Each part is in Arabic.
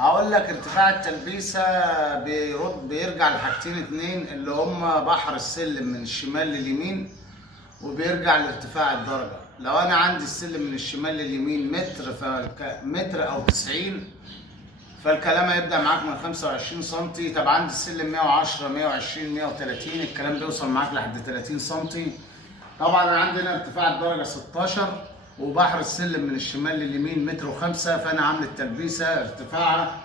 هقول لك ارتفاع التلبيسة بيرجع لحاجتين اتنين اللي هما بحر السلم من الشمال لليمين، وبيرجع لارتفاع الدرجة. لو انا عندي السلم من الشمال لليمين متر متر او 90، فالكلام هيبدأ معاك من 25 سنتي. طب عندي السلم 110 120 130، الكلام بيوصل معاك لحد 30 سنتي. طبعا انا عندي هنا ارتفاع الدرجة 16، وبحر السلم من الشمال لليمين متر و5، فانا عامل التلبيسة ارتفاعها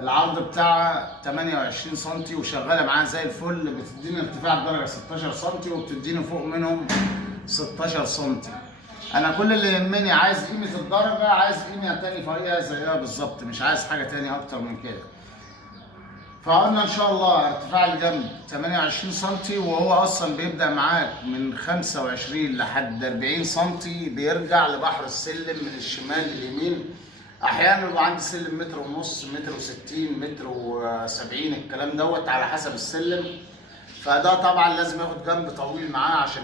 العرض بتاعها 28 سنتي وشغالة معاها زي الفل، بتديني ارتفاع الدرجة 16 سنتي وبتديني فوق منهم 16 سنتي. انا كل اللي يهمني عايز قيمه الدرجه، عايز قيمه تاني فوقيها زيها بالظبط، مش عايز حاجه تاني اكتر من كده. فقلنا ان شاء الله ارتفاع الجنب 28 سنتي، وهو اصلا بيبدا معاك من 25 لحد 40 سنتي، بيرجع لبحر السلم من الشمال لليمين. احيانا بيبقى عندي سلم متر ونص، متر و60، متر و70، الكلام دوت على حسب السلم. فده طبعا لازم ياخد جنب طويل معاه عشان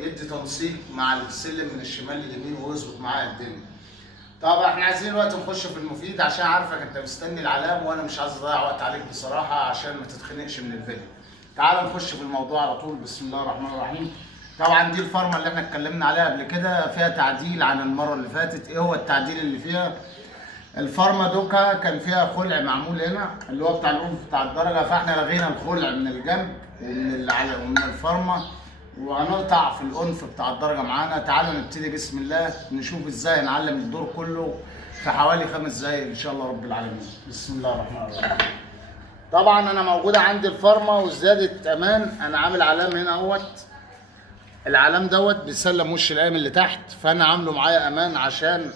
يدي تنسيق مع السلم من الشمال لليمين ويظبط معاه الدنيا. طبعا احنا عايزين دلوقتي نخش في المفيد، عشان عارفك انت مستني العلام وانا مش عايز اضيع وقت عليك بصراحه عشان ما تتخنقش من الفيديو. تعال نخش في الموضوع على طول. بسم الله الرحمن الرحيم. طبعا دي الفرمه اللي احنا اتكلمنا عليها قبل كده، فيها تعديل عن المره اللي فاتت. ايه هو التعديل اللي فيها؟ الفرمه دوكا كان فيها خلع معمول هنا اللي هو بتاع الانف بتاع الدرجه، فاحنا لغينا الخلع من الجنب ومن الفرمه، وهنقطع في الانف بتاع الدرجه معانا. تعالوا نبتدي بسم الله نشوف ازاي نعلم الدور كله في حوالي 5 دقايق ان شاء الله رب العالمين. بسم الله الرحمن الرحيم. طبعا انا موجوده عندي الفرمه وزياده امان، انا عامل علام هنا اهوت. العلام دوت بيسلم وش القايم اللي تحت، فانا عامله معايا امان عشان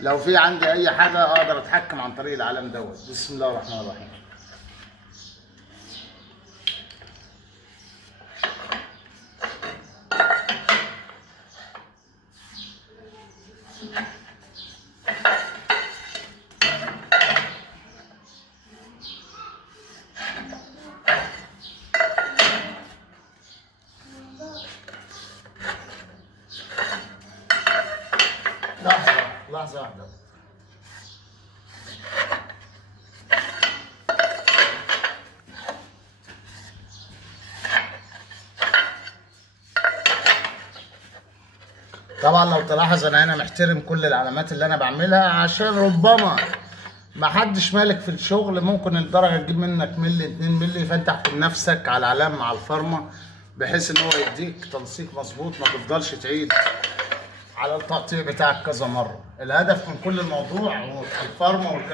لو في عندي اي حاجه اقدر اتحكم عن طريق العلام دوت. بسم الله الرحمن الرحيم. لحظة واحدة. طبعا لو تلاحظ انا هنا محترم كل العلامات اللي انا بعملها، عشان ربما محدش مالك في الشغل، ممكن الدرجة تجيب منك ملي 2 ملي، فانت احكم نفسك على العلام مع الفرمة بحيث ان هو يديك تنسيق مظبوط، ما تفضلش تعيد على التقطيع بتاعك كذا مرة. الهدف من كل الموضوع هو الفرمة